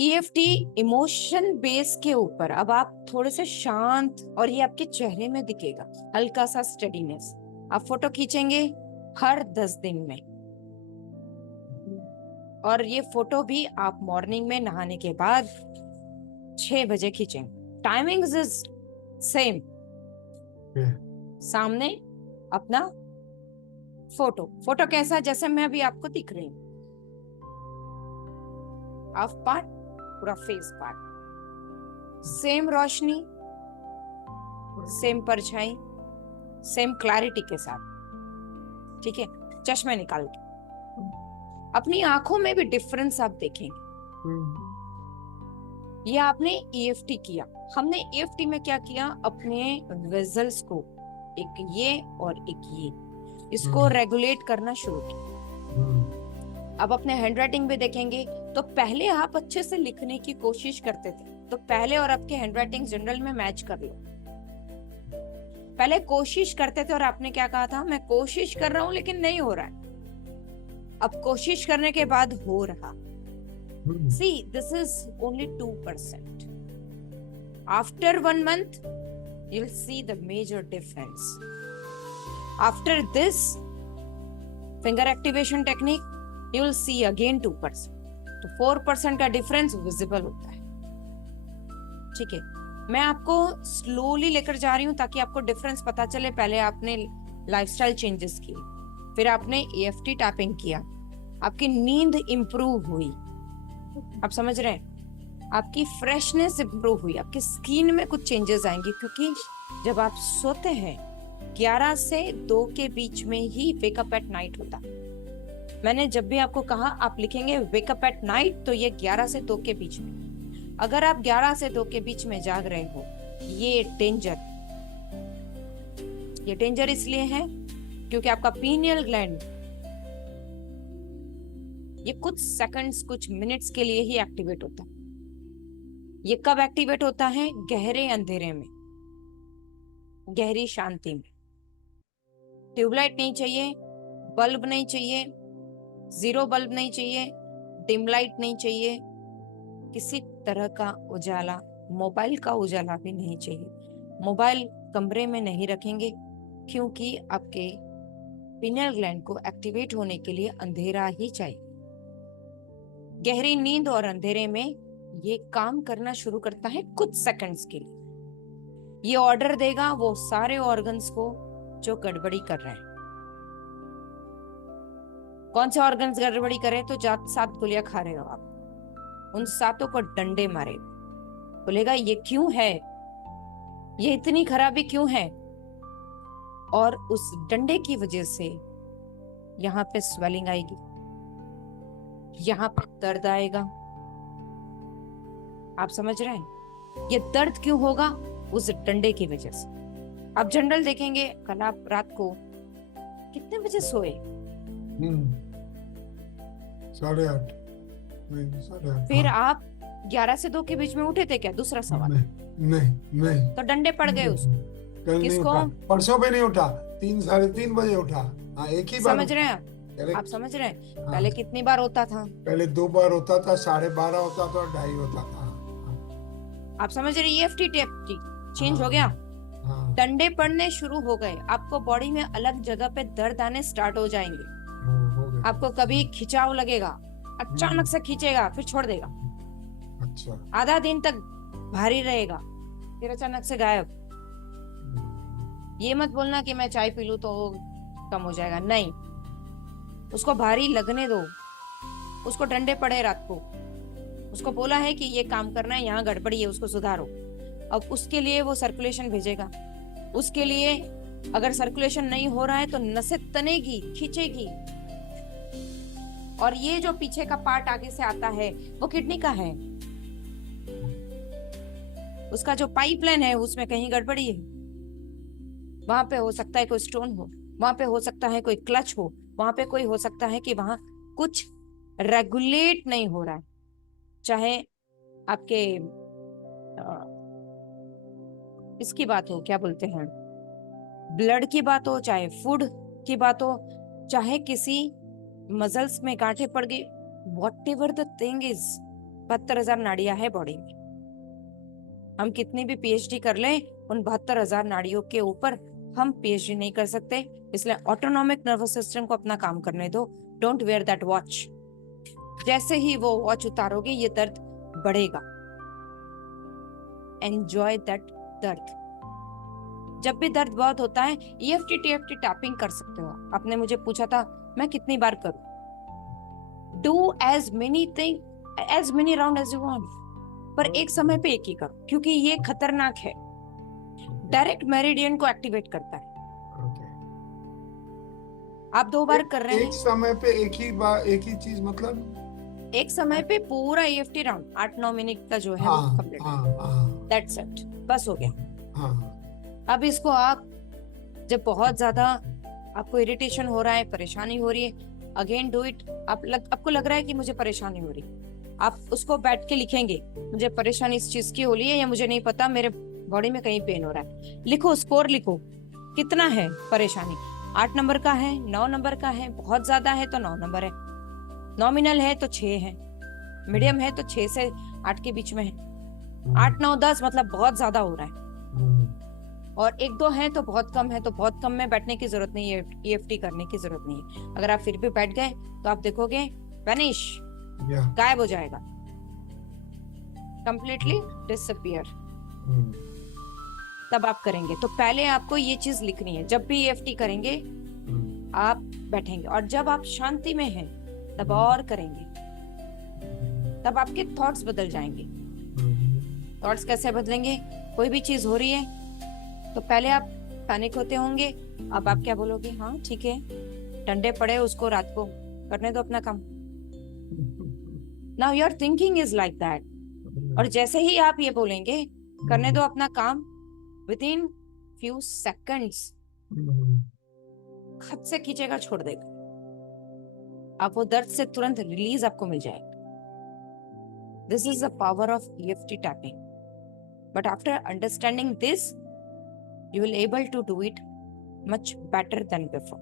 EFT emotion base के ऊपर, अब आप थोड़े से शांत, और ये आपके चेहरे में दिखेगा हल्का सा स्टडीनेस। आप फोटो खींचेंगे हर 10 दिन में, और ये फोटो भी आप मॉर्निंग में नहाने के बाद 6 बजे खींचेंगे। Timing is same. सामने अपना फोटो कैसा, जैसे मैं अभी आपको दिख रही हूँ, हाफ पार्ट, पूरा फेस पार्ट, सेम रोशनी, सेम परछाई, सेम क्लैरिटी के साथ, ठीक है। चश्मे निकाल के अपनी आंखों में भी डिफरेंस आप देखेंगे। ये आपने ईएफटी किया। हमने ईएफटी में क्या किया, अपने वेजल्स को, एक ये और एक ये, इसको रेगुलेट करना शुरू किया। अब अपने हैंडराइटिंग भी देखेंगे तो पहले आप अच्छे से लिखने की कोशिश करते थे, तो पहले और आपके हैंडराइटिंग जनरल में मैच कर लो। पहले कोशिश करते थे और आपने क्या कहा था, मैं कोशिश कर रहा हूं लेकिन नहीं हो रहा है। अब कोशिश करने के बाद हो रहा। See, this is only 2%. After 1 month, you will see the major difference. After this finger activation technique, you will see again 2%. तो 4% का डिफरेंस विजिबल होता है, ठीक है। मैं आपको स्लोली लेकर जा रही हूँ ताकि आपको डिफरेंस पता चले। पहले आपने लाइफस्टाइल चेंजेस किए, फिर आपने ईएफटी टैपिंग किया, आपकी नींद इंप्रूव हुई, आप समझ रहे हैं, आपकी फ्रेशनेस इंप्रूव हुई, आपकी स्किन में कुछ चेंजेस आएंगे। क्योंकि जब आप सोते हैं 11 से 2 के बीच में ही वेकअप एट नाइट होता। मैंने जब भी आपको कहा आप लिखेंगे वेकअप एट नाइट, तो ये 11 से 2 के बीच में। अगर आप 11 से 2 के बीच में जाग रहे हो, ये डेंजर इसलिए है क्योंकि आपका पीनियल ग्लैंड ये कुछ सेकंड्स, कुछ मिनट्स के लिए ही एक्टिवेट होता है। ये कब एक्टिवेट होता है, गहरे अंधेरे में, गहरी शांति में। ट्यूबलाइट नहीं चाहिए, बल्ब नहीं चाहिए, जीरो बल्ब नहीं चाहिए, डिम लाइट नहीं चाहिए, किसी तरह का उजाला, मोबाइल का उजाला भी नहीं चाहिए। मोबाइल कमरे में नहीं रखेंगे क्योंकि आपके पिनियल ग्लैंड को एक्टिवेट होने के लिए अंधेरा ही चाहिए। गहरी नींद और अंधेरे में ये काम करना शुरू करता है कुछ सेकंड्स के लिए। ये ऑर्डर देगा वो सारे ऑर्गन्स को जो गड़बड़ी कर रहे हैं। कौन से ऑर्गन्स गड़बड़ी करे, तो 7 गोलियां खा रहे हो आप, उन 7 को डंडे मारे, बोलेगा ये क्यों है, ये इतनी खराबी क्यों है, और उस डंडे की वजह से यहाँ पे स्वेलिंग आएगी, यहाँ पे दर्द आएगा। आप समझ रहे हैं, ये दर्द क्यों होगा, उस डंडे की वजह से। आप जनरल देखेंगे, कल आप रात को कितने बजे सोए? 8:30। फिर आप 11 से 2 के बीच में उठे थे क्या? दूसरा सवाल। नहीं। तो डंडे पड़ गए उसको। कल किसको? नहीं उठा, परसों भी नहीं उठा, 3-3:30 बजे उठा। हाँ, एक ही बार समझ रहे हैं आप समझ रहे हैं, हाँ, पहले कितनी बार होता था? पहले 2 बार होता था, 12:30 होता था, 2:30 होता था। आप समझ रहे, ईएफटी टेप चेंज हो गया। डंडे पड़ने शुरू हो गए, आपको बॉडी में अलग जगह पे दर्द आने स्टार्ट हो जाएंगे। आपको कभी खिंचाव लगेगा, अचानक से खींचेगा, फिर छोड़ देगा। अच्छा। आधा दिन तक भारी रहेगा, फिर अचानक से गायब। ये मत बोलना कि मैं चाय पी लूं तो कम हो जाएगा, नहीं, उसको भारी लगने दो। उसको डंडे पड़े रात को, उसको बोला है कि ये काम करना है, यहाँ गड़बड़ी है, उसको सुधारो। अब उसके लिए वो सर्कुलेशन भेजेगा। उसके लिए अगर सर्कुलेशन नहीं हो रहा है तो नसें तनेगी, खींचेगी, और ये जो पीछे का पार्ट आगे से आता है वो किडनी का है। उसका जो पाइपलाइन है उसमें कहीं गड़बड़ी है। वहां पे हो सकता है कोई स्टोन हो, वहां पे हो सकता है कोई क्लच हो, वहां पे कोई हो सकता है कि वहां कुछ रेगुलेट नहीं हो रहा है। चाहे आपके इसकी बात हो, क्या बोलते हैं, ब्लड की बात हो, चाहे फूड की बात हो, चाहे किसी मसल्स में गांठें पड़ गई, व्हाटएवर द थिंग इज, 72,000 नाड़ियां है बॉडी में। हम कितनी भी पीएचडी कर लें, उन 72,000 नाड़ियों के ऊपर हम पीएचडी नहीं कर सकते। इसलिए ऑटोनॉमिक नर्वस सिस्टम को अपना काम करने दो। Don't wear that watch. जैसे ही वो वॉच उतारोगे ये दर्द बढ़ेगा। एंजॉय दैट दर्द। जब भी दर्द बहुत होता है EFT TFT टैपिंग कर सकते हो। आपने मुझे पूछा था मैं कितनी बार करूं। Do as many round as you want, पर एक समय पे एक ही करो, क्योंकि ये खतरनाक है। डायरेक्ट मेरिडियन को एक्टिवेट करता है। आप 2 बार कर रहे हैं एक समय पे एक ही चीज, मतलब एक समय पे पूरा EFT राउंड 8-9 मिनट का जो है वो कंप्लीट। दैट्स इट, बस हो गया। अब इसको आप जब बहुत ज्यादा आपको इरिटेशन हो रहा है, परेशानी हो रही है, अगेन डू इट। आपको लग रहा है कि मुझे परेशानी हो रही, आप उसको बैठ के लिखेंगे मुझे परेशानी इस चीज की हो रही है, या मुझे नहीं पता मेरे बॉडी में कहीं पेन हो रहा है। लिखो, स्कोर लिखो, कितना है परेशानी। 8 नंबर का है, 9 नंबर का है, बहुत ज्यादा है तो 9 नंबर है, नॉमिनल है तो 6 है, मीडियम है तो 6 से 8 के बीच में है, 8 9 10 मतलब बहुत ज्यादा हो रहा है, और 1 2 है तो बहुत कम है। तो बहुत कम में बैठने की जरूरत नहीं है, EFT करने की जरूरत नहीं है। अगर आप फिर भी बैठ गए तो आप देखोगे वैनिश, गायब हो जाएगा, कंप्लीटली डिसअपियर। तब आप करेंगे। तो पहले आपको ये चीज लिखनी है। जब भी EFT करेंगे आप बैठेंगे, और जब आप शांति में हैं तब और करेंगे, तब आपके थॉट्स बदल जाएंगे। थॉट्स कैसे बदलेंगे? कोई भी चीज हो रही है तो पहले आप पैनिक होते होंगे, अब आप क्या बोलोगे? हाँ ठीक है, ठंडे पड़े उसको रात को करने दो अपना काम। Now your thinking is like that. और जैसे ही आप ये बोलेंगे करने दो अपना काम, विद इन फ्यू सेकंड्स खत से खींचेगा, छोड़ देगा। आप वो दर्द से तुरंत रिलीज आपको मिल जाएगा। This is the power of EFT tapping. But after understanding this you will able to do it much better than before.